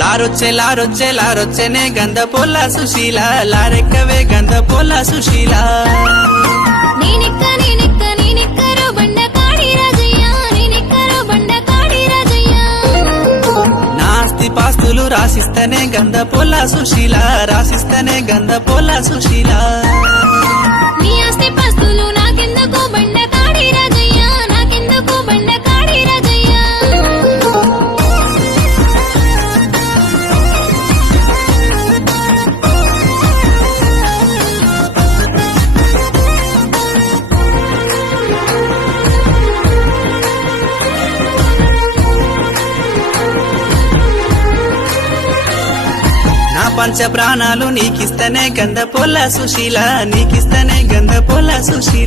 లారొచ్చేనే గంధ పొల్ల సుశీల లారెక్కవే గంధ పొల్ల సుశీల నేనెక్కరో బండ కాడి రాజయ్య నేనెక్కరో బండ కాడి రాజయ్య నాస్తి పాస్తులు రాసిస్తనే గంధ పొల్ల సుశీల రాసిస్తనే గంధ పొల్ల సుశీల నీ ఆస్తి పాస్తులు నాకెందుకు బండ కాడి రాజయ్య నాకెందుకు బండ కాడి రాజయ్య నా పంచ ప్రాణాలు నీకిస్తనే గంధ పొల్ల సుశీల నీకిస్తనే గంధ పొల్ల సుశీల